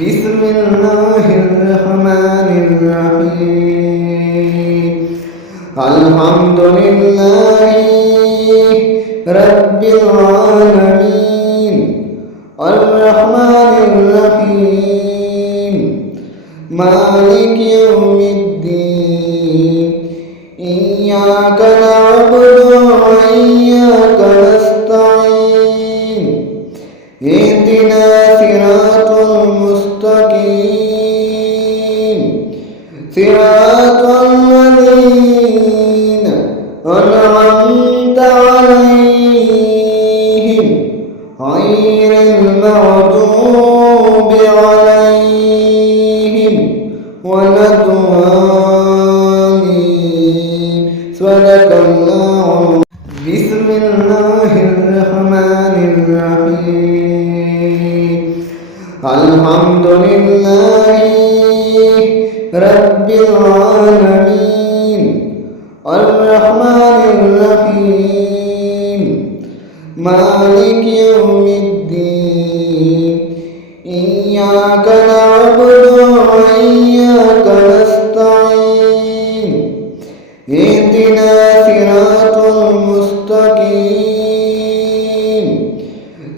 بسم الله الرحمن الرحيم الحمد لله رب العالمين الرحمن الرحيم مالك يوم الدين إياك نعبد وإياك نستعين اهدنا صراط المستقيم صراط الذين أنعمت عليهم غير المغضوب عليهم ولا الضالين صدق الله. بسم الله الرحمن الرحيم الحمد لله رب العالمين الرحمن الرحيم مالك يوم الدين إياك نعبد وإياك نستعين اهدنا صراط المستقيم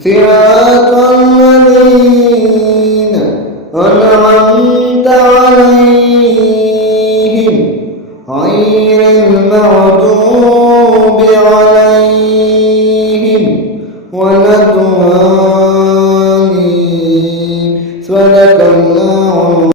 صراط الذين أنعمت عليهم غير المغضوب عليهم